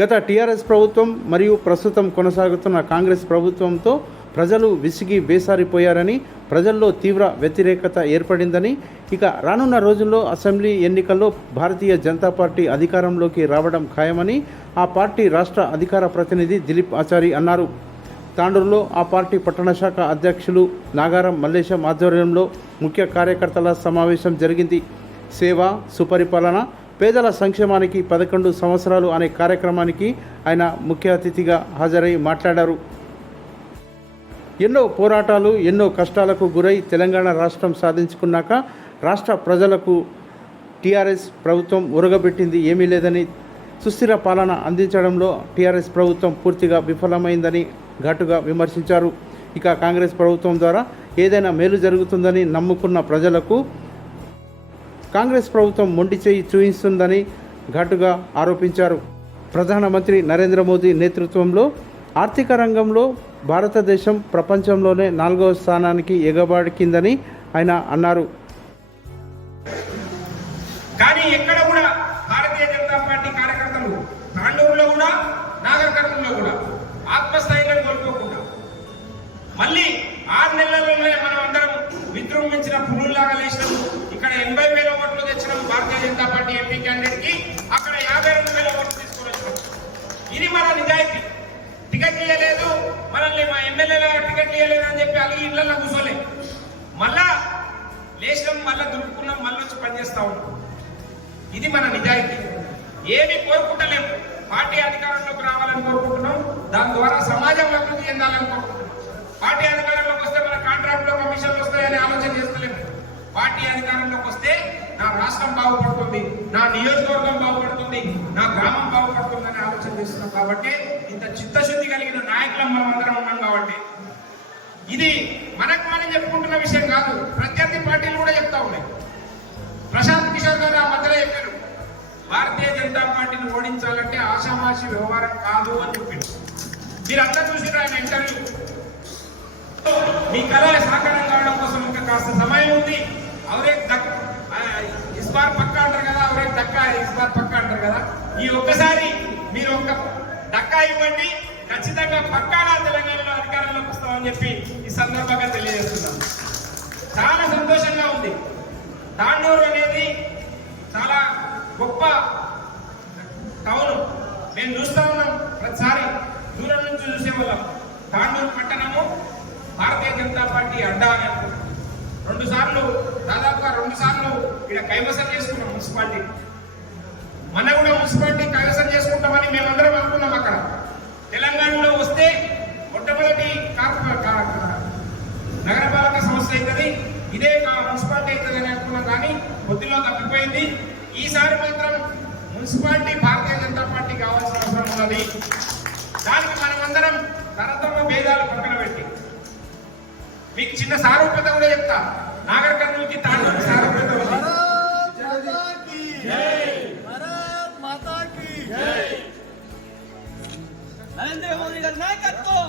గత టీఆర్ఎస్ ప్రభుత్వం మరియు ప్రస్తుతం కొనసాగుతున్న కాంగ్రెస్ ప్రభుత్వంతో ప్రజలు విసిగి వేసారిపోయారని, ప్రజల్లో తీవ్ర వ్యతిరేకత ఏర్పడిందని, ఇక రానున్న రోజుల్లో అసెంబ్లీ ఎన్నికల్లో భారతీయ జనతా పార్టీ అధికారంలోకి రావడం ఖాయమని ఆ పార్టీ రాష్ట్ర అధికార ప్రతినిధి దిలీప్ ఆచారి అన్నారు. తాండూరులో ఆ పార్టీ పట్టణ శాఖ అధ్యక్షులు నాగారం మల్లేశం ఆధ్వర్యంలో ముఖ్య కార్యకర్తల సమావేశం జరిగింది. సేవ, సుపరిపాలన, పేదల సంక్షేమానికి 11 సంవత్సరాలు అనే కార్యక్రమానికి ఆయన ముఖ్య అతిథిగా హాజరై మాట్లాడారు. ఎన్నో పోరాటాలు, ఎన్నో కష్టాలకు గురై తెలంగాణ రాష్ట్రం సాధించుకున్నాక రాష్ట్ర ప్రజలకు టీఆర్ఎస్ ప్రభుత్వం ఉరగబెట్టింది ఏమీ లేదని, సుస్థిర పాలన అందించడంలో టీఆర్ఎస్ ప్రభుత్వం పూర్తిగా విఫలమైందని ఘాటుగా విమర్శించారు. ఇక కాంగ్రెస్ ప్రభుత్వం ద్వారా ఏదైనా మేలు జరుగుతుందని నమ్ముకున్న ప్రజలకు కాంగ్రెస్ ప్రభుత్వం మొండి చేయి చూయిస్తుందని ఘాటుగా ఆరోపించారు. ప్రధానమంత్రి నరేంద్ర మోదీ నేతృత్వంలో ఆర్థిక రంగంలో భారతదేశం ప్రపంచంలోనే 4వ స్థానానికి ఎగబాకిందని ఆయన అన్నారు. కానీ ఎక్కడ కూడా భారతీయ జనతా పార్టీ కార్యకర్తలు తాండూరులో కూడా, నాగర్ కర్నూలులో కూడా ఆత్మస్థైర్యం కోల్పోకుండా మళ్ళీ 6 నెలల్లోనే మనం అందరం విజృంభించిన పులుల్లాగా లేచినాము. ఇక్కడ 80,000 ఓట్లు తెచ్చినాము Bharatiya Janata party MP candidate కి, అక్కడ 52,000 ఓట్లు తీసుకొని వచ్చినాం. ఇది మన నిజాయితీ. టికెట్ ఇవ్వలేదు మనల్ని, మా ఎమ్మెల్యేల టికెట్ ఇవ్వలేదు అని చెప్పి అలిగి ఇళ్లలో కూర్చోలే, మళ్ళా లేచినాం, మళ్ళీ దులుపుకున్నాం, మళ్ళీ వచ్చి పనిచేస్తా ఉన్నాం. ఇది మన నిజాయితీ. ఏమి కోరుకుంటలేము, పార్టీ అధికారంలోకి రావాలని కోరుకుంటున్నాం, దాని ద్వారా సమాజం అభివృద్ధి చెందాలని కోరుకుంటున్నాం. పార్టీ అధికారంలోకి వస్తే మన కాంట్రాక్ట్లో కమిషన్లు వస్తాయని ఆలోచన చేస్తలేము. పార్టీ అధికారంలోకి వస్తే నా రాష్ట్రం బాగుపడుతుంది, నా నియోజకవర్గం బాగుపడుతుంది, నా గ్రామం బాగుపడుతుంది అని ఆలోచన చేస్తున్నాం. కాబట్టి ఇంత చిత్తశుద్ధి కలిగిన నాయకులం మనం అందరం ఉన్నాం. కాబట్టి ఇది మనకు మనం చెప్పుకుంటున్న విషయం కాదు, ప్రత్యర్థి పార్టీలు కూడా చెప్తా ఉన్నాయి. ప్రశాంత్ కిషోర్ గారు ఆ మధ్యలో చెప్పారు, భారతీయ జనతా పార్టీని ఓడించాలంటే ఆషామాషి వ్యవహారం కాదు అని చెప్పిండు. మీరంతా చూసినా ఆయన ఇంటర్వ్యూ. మీ కళ సాకారం కావడం కోసం ఇంకా కాస్త సమయం ఉంది. ఇస్ బార్ పక్కా అంటారు కదా, అవరేక్ దక్కా ఇస్ బార్ పక్కా అంటారు కదా. ఈ ఒక్కసారి మీరు ఒక్క దక్కా ఇవ్వండి, ఖచ్చితంగా పక్కాగా తెలంగాణలో అధికారంలోకి వస్తామని చెప్పి ఈ సందర్భంగా తెలియజేస్తున్నాం. చాలా సంతోషంగా ఉంది. తాండూరు అనేది చాలా గొప్ప టౌన్. మేము చూస్తా ఉన్నాం, ప్రతిసారి దూరం నుంచి చూసేవాళ్ళం. తాండూరు పట్టణము భారతీయ జనతా పార్టీ అడ్డా అని దాదాపుగా 2 సార్లు ఇక్కడ కైవసం చేసుకున్నాం. మున్సిపాలిటీ మన కూడా మున్సిపాలిటీ కైవసం చేసుకుంటామని మేమందరం అనుకున్నాం. అక్కడ తెలంగాణలో వస్తే మొట్టమొదటి నగరపాలక సంస్థ అవుతుంది, ఇదే మున్సిపాలిటీ అవుతుందని అనుకున్నాం. కానీ కొద్దిలో తప్పిపోయింది. ఈసారి మాత్రం మున్సిపాలిటీ భారతీయ జనతా పార్టీ కావాల్సిన అవసరం ఉన్నది. దానికి మనమందరం తరతమ భేదాలు పక్కన పెట్టి మీకు చిన్న సారూప్యత కూడా చెప్తా. నాగర్ కర్నూలుకి తాండూరు సారూప్యత ఉంది. నరేంద్ర మోదీ గారి నాయకత్వం.